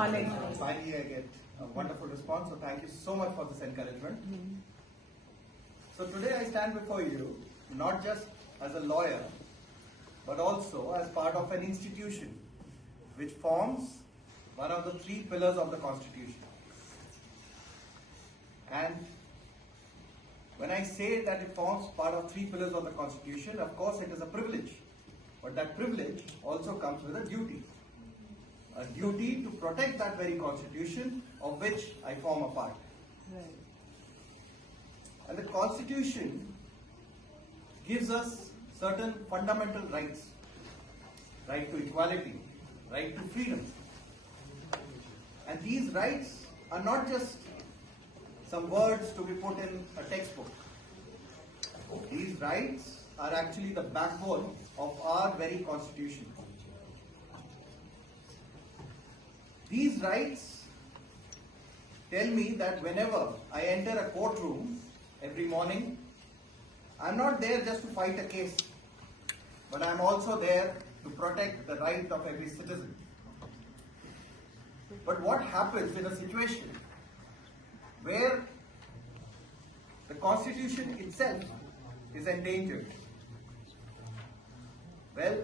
Finally, I get a wonderful response, so thank you so much for this encouragement. So today I stand before you not just as a lawyer, but also as part of an institution which forms one of the three pillars of the Constitution. And when I say that it forms part of three pillars of the Constitution, of course it is a privilege, but that privilege also comes with a duty. A duty to protect that very Constitution of which I form a part. Right. And the Constitution gives us certain fundamental rights. Right to equality, right to freedom. And these rights are not just some words to be put in a textbook. These rights are actually the backbone of our very Constitution. These rights tell me that whenever I enter a courtroom every morning, I'm not there just to fight a case, but I'm also there to protect the right of every citizen. But what happens in a situation where the Constitution itself is endangered? Well,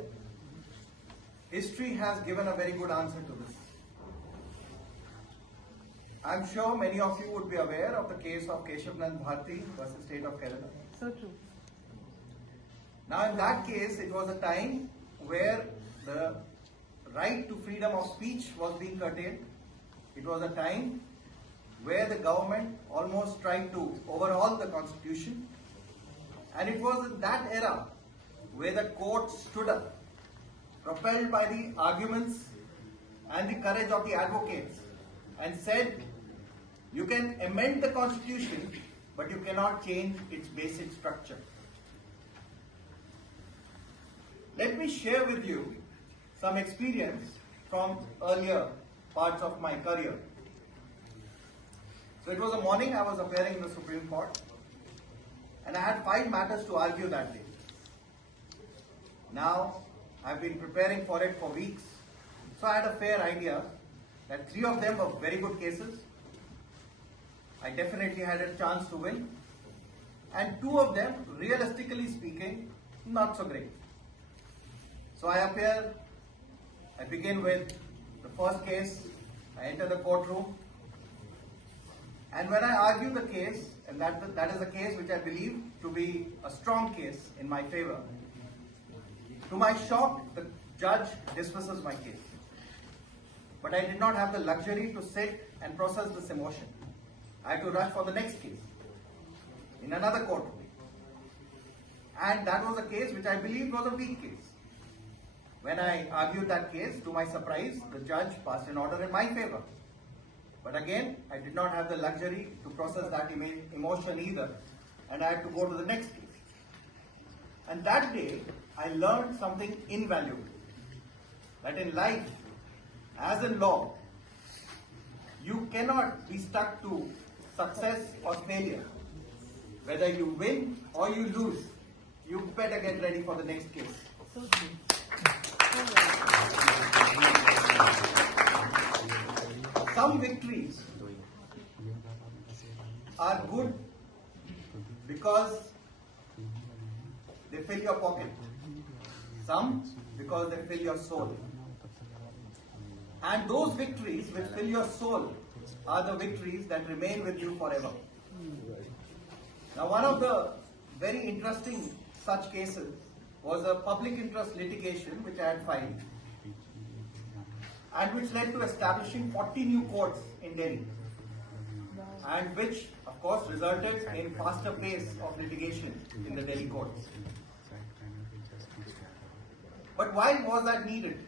history has given a very good answer to this. I'm sure many of you would be aware of the case of Keshavnand Bharti versus State of Kerala. So true. Now in that case, it was a time where the right to freedom of speech was being curtailed. It was a time where the government almost tried to overhaul the Constitution. And it was in that era where the court stood up, propelled by the arguments and the courage of the advocates, and said, you can amend the Constitution, but you cannot change its basic structure. Let me share with you some experience from earlier parts of my career. So it was a morning I was appearing in the Supreme Court, and I had 5 matters to argue that day. Now, I've been preparing for it for weeks, so I had a fair idea that 3 of them were very good cases. I definitely had a chance to win. And 2 of them, realistically speaking, not so great. So I appear, I begin with the first case, I enter the courtroom. And when I argue the case, and that is a case which I believe to be a strong case in my favor, to my shock, the judge dismisses my case. But I did not have the luxury to sit and process this emotion. I had to rush for the next case in another courtroom. And that was a case which I believed was a weak case. When I argued that case, to my surprise, the judge passed an order in my favor. But again, I did not have the luxury to process that emotion either, and I had to go to the next case. And that day, I learned something invaluable, that in life, as in law, you cannot be stuck to success or failure. Whether you win or you lose, you better get ready for the next case. So true. Some victories are good because they fill your pocket. Some because they fill your soul. And those victories which fill your soul are the victories that remain with you forever. Now, one of the very interesting such cases was a public interest litigation which I had filed, and which led to establishing 40 new courts in Delhi, and which of course resulted in faster pace of litigation in the Delhi courts. But why was that needed?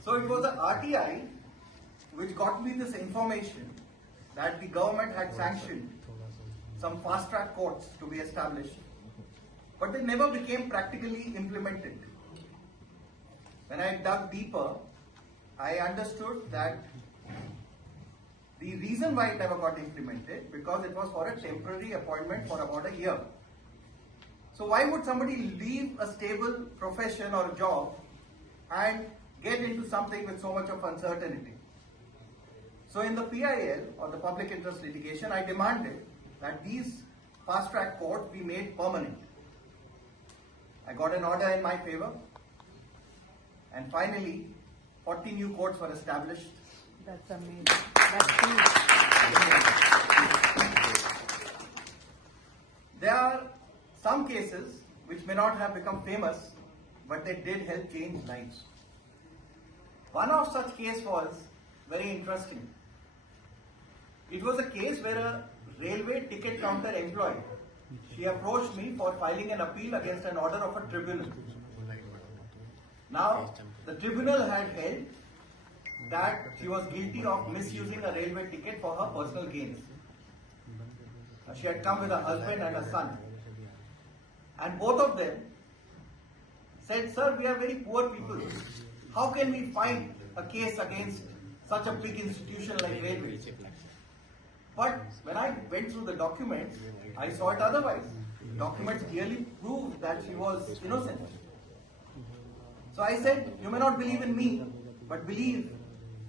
So it was the RTI which got me this information that the government had sanctioned some fast-track courts to be established, but they never became practically implemented. When I dug deeper, I understood that the reason why it never got implemented, because it was for a temporary appointment for about a year. So why would somebody leave a stable profession or job and get into something with so much of uncertainty. So in the PIL, or the public interest litigation, I demanded that these fast-track courts be made permanent. I got an order in my favor, and finally, 40 new courts were established. That's amazing. That's huge. There are some cases which may not have become famous, but they did help change lives. One of such case was very interesting. It was a case where a railway ticket counter employee, she approached me for filing an appeal against an order of a tribunal. Now, the tribunal had held that she was guilty of misusing a railway ticket for her personal gains. She had come with a husband and a son. And both of them said, "Sir, we are very poor people. How can we find a case against such a big institution like railways?" But when I went through the documents, I saw it otherwise. Documents clearly proved that she was innocent. So I said, "You may not believe in me, but believe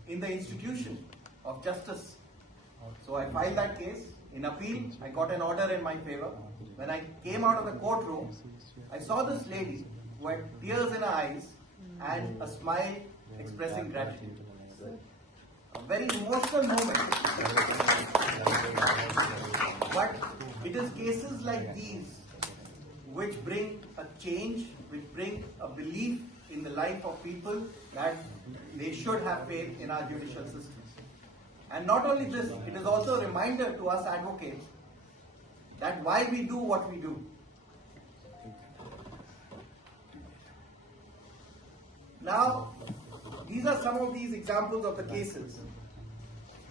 in the institution of justice." So I filed that case. In appeal, I got an order in my favor. When I came out of the courtroom, I saw this lady who had tears in her eyes and a smile expressing gratitude. A very emotional moment. But it is cases like these which bring a change, which bring a belief in the life of people that they should have faith in our judicial system. And not only this, it is also a reminder to us advocates that why we do what we do. Now, these are some of these examples of the cases.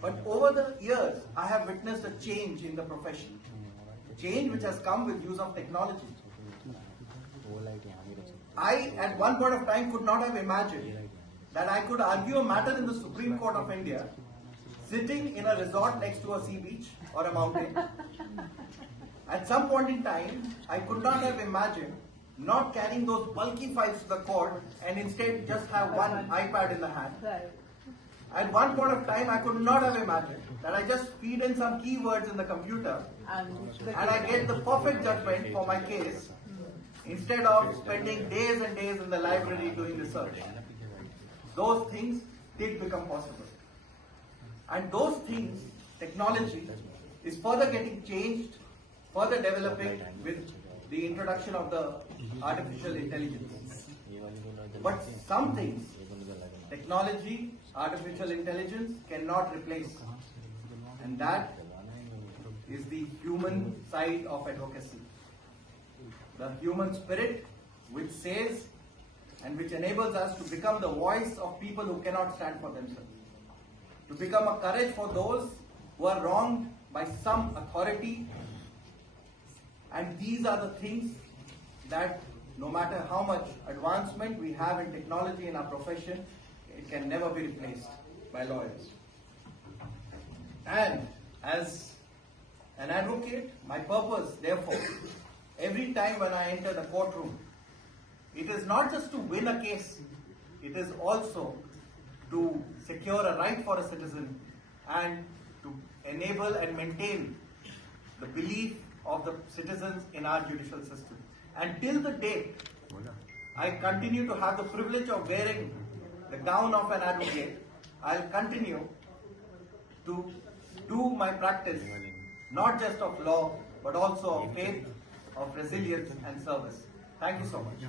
But over the years, I have witnessed a change in the profession. A change which has come with use of technology. I, at one point of time, could not have imagined that I could argue a matter in the Supreme Court of India sitting in a resort next to a sea beach or a mountain. At some point in time, I could not have imagined not carrying those bulky files to the court and instead just have one iPad in the hand. At one point of time, I could not have imagined that I just feed in some keywords in the computer and I get the perfect judgment for my case instead of spending days and days in the library doing research. Those things did become possible. And those things, technology, is further getting changed, further developing with the introduction of the artificial intelligence. But some things, technology, artificial intelligence cannot replace. And that is the human side of advocacy. The human spirit which says and which enables us to become the voice of people who cannot stand for themselves. To become a courage for those who are wronged by some authority. And these are the things that no matter how much advancement we have in technology in our profession, it can never be replaced by lawyers. And as an advocate, my purpose, therefore, every time when I enter the courtroom, it is not just to win a case, it is also to secure a right for a citizen and to enable and maintain the belief of the citizens in our judicial system. And till the date, I continue to have the privilege of wearing the gown of an advocate. I'll continue to do my practice, not just of law, but also of faith, of resilience and service. Thank you so much.